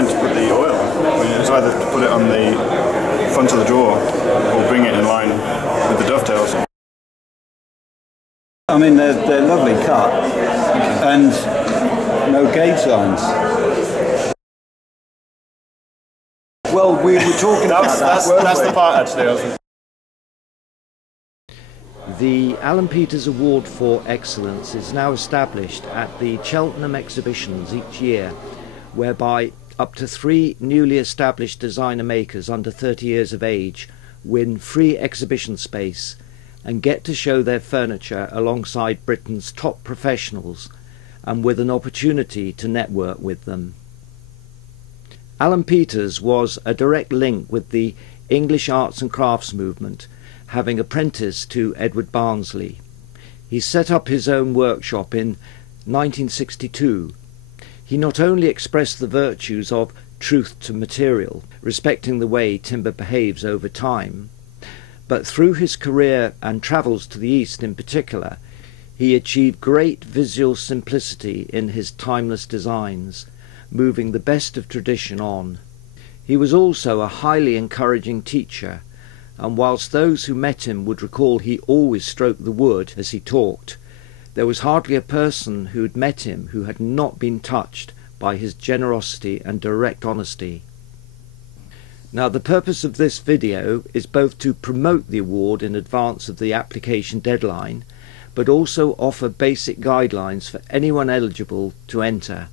line to put the oil. I mean, it's either to put it on the front of the drawer or bring it in line with the dovetails. I mean, they're lovely cut and no gauge lines. Well, we were talking about that's the part actually. The Alan Peters Award for Excellence is now established at the Cheltenham exhibitions each year, whereby up to 3 newly established designer makers under 30 years of age win free exhibition space and get to show their furniture alongside Britain's top professionals and with an opportunity to network with them. Alan Peters was a direct link with the English arts and crafts movement, having apprenticed to Edward Barnsley. He set up his own workshop in 1962. He not only expressed the virtues of truth to material, respecting the way timber behaves over time, but through his career and travels to the East in particular, he achieved great visual simplicity in his timeless designs, moving the best of tradition on. He was also a highly encouraging teacher, and whilst those who met him would recall he always stroked the wood as he talked, there was hardly a person who'd met him who had not been touched by his generosity and direct honesty. Now, the purpose of this video is both to promote the award in advance of the application deadline, but also offer basic guidelines for anyone eligible to enter.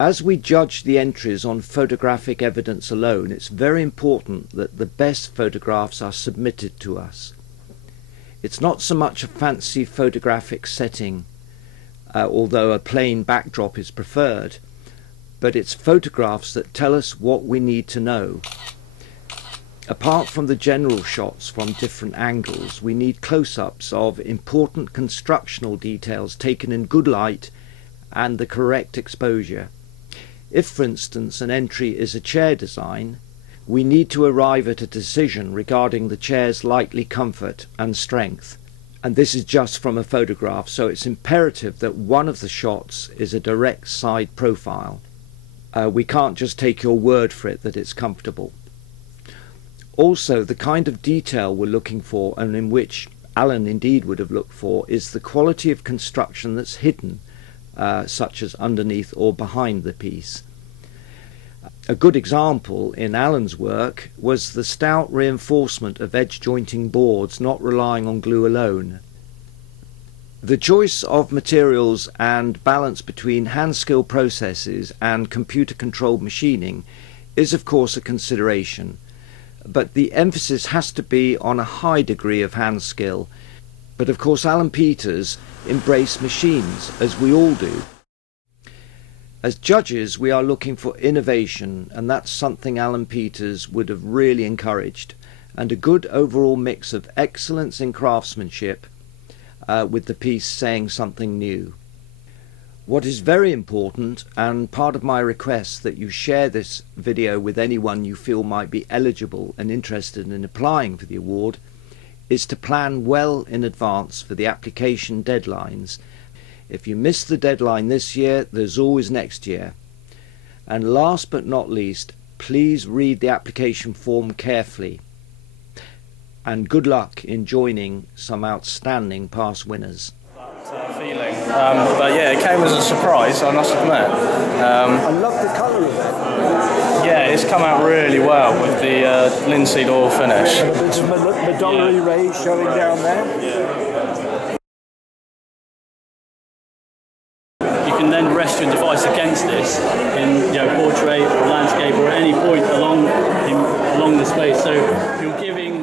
As we judge the entries on photographic evidence alone, it's very important that the best photographs are submitted to us. It's not so much a fancy photographic setting, although a plain backdrop is preferred, but it's photographs that tell us what we need to know. Apart from the general shots from different angles, we need close-ups of important constructional details taken in good light and the correct exposure. If, for instance, an entry is a chair design, we need to arrive at a decision regarding the chair's likely comfort and strength. And this is just from a photograph, so it's imperative that one of the shots is a direct side profile. We can't just take your word for it that it's comfortable. Also, the kind of detail we're looking for, and in which Alan indeed would have looked for, is the quality of construction that's hidden, such as underneath or behind the piece. A good example in Alan's work was the stout reinforcement of edge jointing boards, not relying on glue alone. The choice of materials and balance between hand skill processes and computer controlled machining is of course a consideration, but the emphasis has to be on a high degree of hand skill. But of course Alan Peters embraced machines, as we all do. As judges, we are looking for innovation, and that's something Alan Peters would have really encouraged, and a good overall mix of excellence in craftsmanship with the piece saying something new. What is very important, and part of my request that you share this video with anyone you feel might be eligible and interested in applying for the award, is to plan well in advance for the application deadlines. If you miss the deadline this year, there's always next year. And last but not least, please read the application form carefully. And good luck in joining some outstanding past winners. Feeling, but yeah, it came as a surprise, I must admit. I love the colour of it. Yeah, it's come out really well with the linseed oil finish. And a bit of medullary rays showing down there. You can then rest your device against this in portrait or landscape or at any point along the space. So you're giving